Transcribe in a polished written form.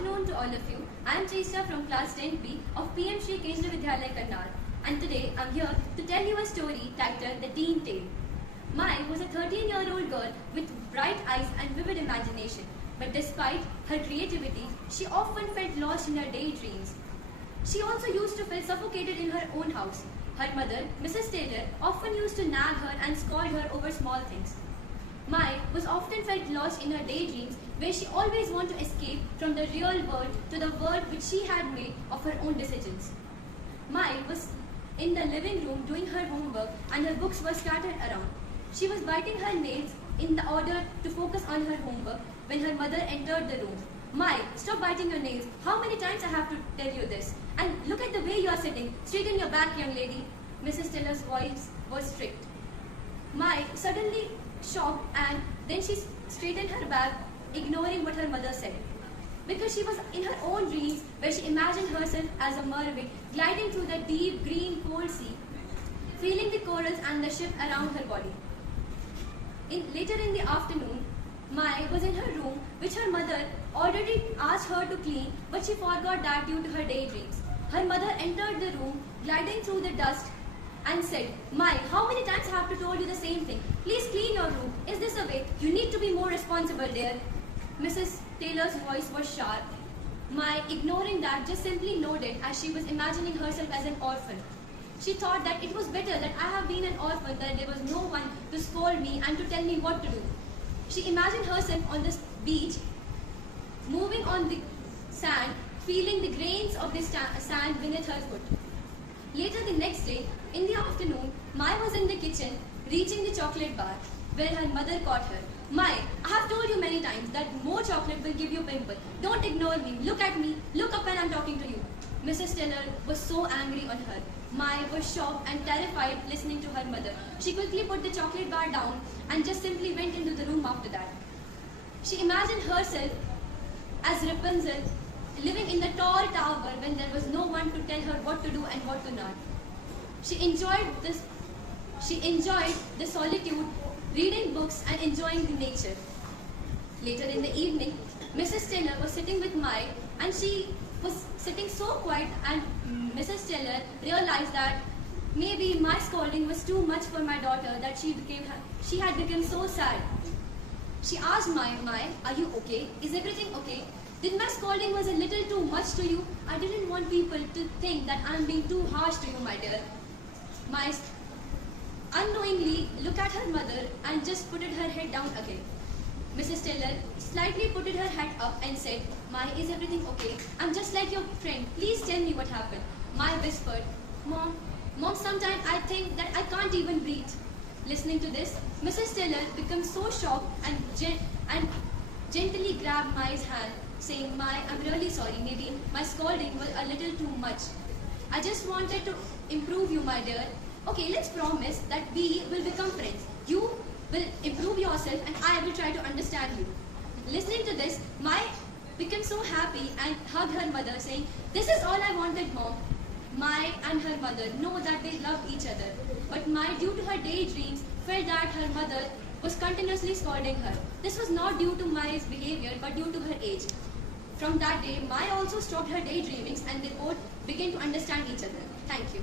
afternoon to all of you. I am Chaista from class 10B of PM Shri Kendra Vidyalaya Karnal, and today I am here to tell you a story titled The Teen Tale. Mai was a 13-year-old girl with bright eyes and vivid imagination, but despite her creativity, she often felt lost in her daydreams. She also used to feel suffocated in her own house. Her mother, Mrs. Taylor, often used to nag her and scold her over small things. Mai was often felt lost in her daydreams, where she always wanted to escape from the real world to the world which she had made of her own decisions. Mai was in the living room doing her homework and her books were scattered around. She was biting her nails in the order to focus on her homework when her mother entered the room. Mai, stop biting your nails. How many times I have to tell you this? And look at the way you are sitting. Straighten your back, young lady. Mrs. Taylor's voice was strict. Mai suddenly shocked and then she straightened her back, ignoring what her mother said. Because she was in her own dreams where she imagined herself as a mermaid gliding through the deep green cold sea, feeling the corals and the ship around her body. Later in the afternoon, Mai was in her room, which her mother already asked her to clean, but she forgot that due to her daydreams. Her mother entered the room, gliding through the dust, and said, Mai, how many times I have to told you the same thing? Please clean your room. Is this a way? You need to be more responsible, dear. Mrs. Taylor's voice was sharp. Mai, ignoring that, just simply nodded as she was imagining herself as an orphan. She thought that it was better that I have been an orphan, that there was no one to scold me and to tell me what to do. She imagined herself on the beach, moving on the sand, feeling the grains of the sand beneath her foot. Later the next day, in the afternoon, Mai was in the kitchen, reaching the chocolate bar, where her mother caught her. Mai, I have told you many times that more chocolate will give you pimple. Don't ignore me. Look at me. Look up when I'm talking to you. Mrs. Taylor was so angry on her. Mai was shocked and terrified listening to her mother. She quickly put the chocolate bar down and just simply went into the room after that. She imagined herself as Rapunzel, living in the tall tower when there was no one to tell her what to do and what to not. She enjoyed the solitude, reading books and enjoying the nature. Later in the evening, Mrs. Taylor was sitting with Mai and she was sitting so quiet, and Mrs. Taylor realized that maybe my scolding was too much for my daughter, that she had become so sad. She asked Mai, are you okay? Is everything okay? Did my scolding was a little too much to you? I didn't want people to think that I am being too harsh to you, my dear. Mai unknowingly looked at her mother and just put her head down again. Mrs. Taylor slightly put her head up and said, Mai, is everything okay? I'm just like your friend. Please tell me what happened. Mai whispered, Mom, sometimes I think that I can't even breathe. Listening to this, Mrs. Taylor became so shocked and gently grabbed Mai's hand, saying, Mai, I'm really sorry. Maybe my scolding was a little too much. I just wanted to improve you, my dear. Okay, let's promise that we will become friends. You will improve yourself and I will try to understand you. Listening to this, Mai became so happy and hugged her mother, saying, this is all I wanted, Mom. Mai and her mother know that they love each other. But Mai, due to her daydreams, felt that her mother was continuously scolding her. This was not due to Mai's behavior, but due to her age. From that day, Mai also stopped her daydreamings and they both began to understand each other. Thank you.